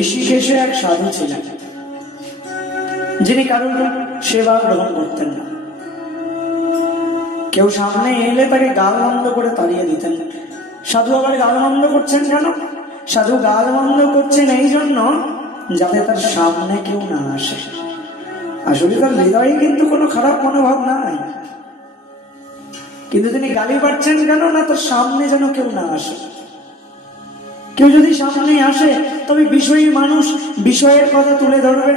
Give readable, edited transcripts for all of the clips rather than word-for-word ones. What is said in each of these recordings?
ঋষিকেশে এক সাধু ছিলেন, যিনি কারোর সেবা গ্রহণ করতেন না। কেউ সামনে এলে তাকে গাল বন্ধ করে তাড়িয়ে দিতেন। সাধু আবার গাল বন্ধ করছেন কেন? সাধু গাল বন্ধ করছেন এই জন্য যাতে তার সামনে কেউ না আসে। আসলে তার হৃদয়ে কিন্তু কোনো খারাপ মনোভাব নাই, কিন্তু তিনি গালি পাচ্ছেন কেন? না তার সামনে যেন কেউ না আসে। কেউ যদি সামনে আসে তবে বিষয়ী মানুষ বিষয়ের কথা তুলে ধরবে।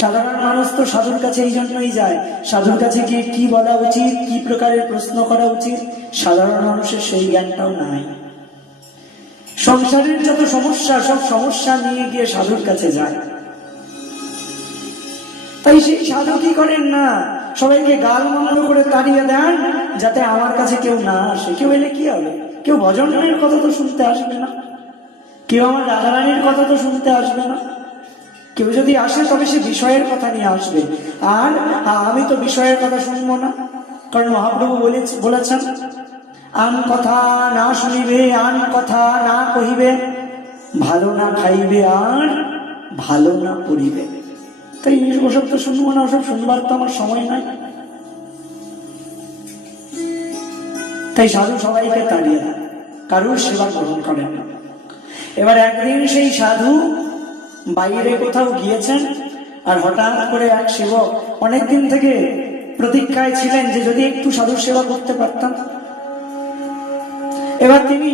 সাধারণ মানুষ তো সাধুর কাছে এই জন্যই যায়, সাধুর কাছে গিয়ে কি বলা উচিত, কি প্রকারের প্রশ্ন করা উচিত, সাধারণ মানুষের সেই জ্ঞানটাও নাই। সংসারের যত সমস্যা, সব সমস্যা নিয়ে গিয়ে সাধুর কাছে যায়। তাই সেই সাধু কি করেন না, সবাইকে গাল মন্দ করে তাড়িয়ে দেন যাতে আমার কাছে কেউ না আসে। কেউ এলে কি হবে? কেউ ভজনের কথা তো শুনতে আসবে না, কেউ আমার রাধারানীর কথা তো শুনতে আসবে না। কেউ যদি আসে তবে সে বিষয়ের কথা নিয়ে আসবে, আর আমি তো বিষয়ের কথা শুনবো না। কারণ মহাপ্রভু বলেছেন, আন কথা না শুনিবে, আন কথা না কহিবে, ভালো না খাইবে আর ভালো না পড়িবে। তাই ওসব তো শুনবো না, ওসব শুনবার তো আমার সময় নাই। তাই সাধু সবাইকে তাড়িয়ে দেয়, কারোর সেবা গ্রহণ করেন না। এবার একদিন সেই সাধু বাইরে কোথাও গিয়েছেন, আর হঠাৎ করে এক সেবক অনেকদিন থেকে প্রতীক্ষায় ছিলেন যে যদি একটু সাধুর সেবা করতে পারতাম। এবার তিনি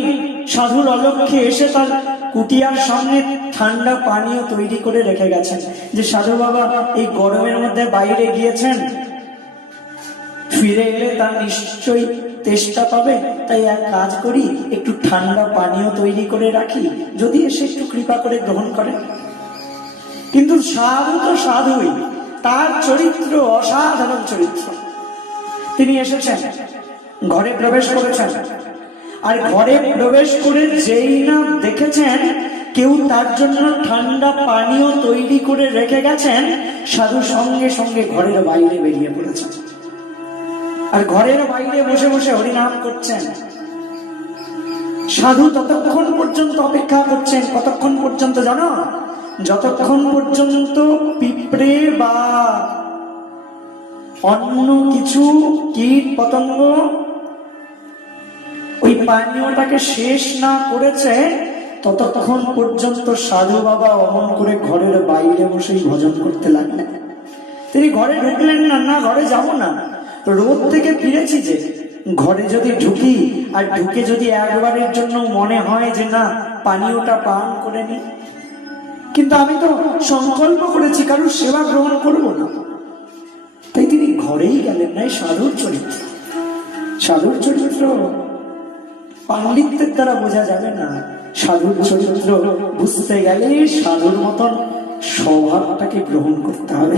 সাধুর অলক্ষ্যে এসে তার কুটিয়ার সামনে ঠান্ডা পানীয় তৈরি করে রেখে গেছেন, যে সাধু বাবা এই গরমের মধ্যে বাইরে গিয়েছেন, ফিরে এলে তার নিশ্চয়ই তেষ্টা পাবে, তাই এক কাজ করি, একটু ঠান্ডা পানীয় তৈরি করে রাখি, যদি এসে একটু কৃপা করে গ্রহণ করে। কিন্তু সাধু তো সাধুই, তার চরিত্র অসাধারণ চরিত্র। তিনি এসেছেন, ঘরে প্রবেশ করেছেন, আর ঘরে প্রবেশ করে যেই না দেখেছেন কেউ তার জন্য ঠান্ডা পানীয় তৈরি করে রেখে গেছেন, সাধু সঙ্গে সঙ্গে ঘরের বাইরে বেরিয়ে পড়েছেন, আর ঘরের বাইরে বসে বসে হরিনাম করছেন। সাধু ততক্ষণ পর্যন্ত অপেক্ষা করছেন। কতক্ষণ পর্যন্ত জানো? যতক্ষণ পর্যন্ত পিঁপড়ে বা অন্য কিছু কীট পতঙ্গ ওই পানীয়টাকে শেষ না করেছে, ততক্ষণ পর্যন্ত সাধু বাবা অমন করে ঘরের বাইরে বসেই ভজন করতে লাগলেন। তিনি ঘরে ঢুকলেন না, না ঘরে যাব না, রোদ থেকে ফিরেছি যে, ঘরে যদি ঢুকি আর ঢুকে যদি একবারের জন্য মনে হয় যে না পানীয়টা পান করে নি, কিন্তু আমি তো সংকল্প করেছি কারণ সেবা গ্রহণ করব না, তাই তিনি ঘরেই গেলেন না। সাধুর চরিত্র, সাধুর চরিত্র পাণ্ডিত্যের দ্বারা বোঝা যাবে না। সাধুর চরিত্র বুঝতে গেলে সাধুর মতন স্বভাবটাকে গ্রহণ করতে হবে।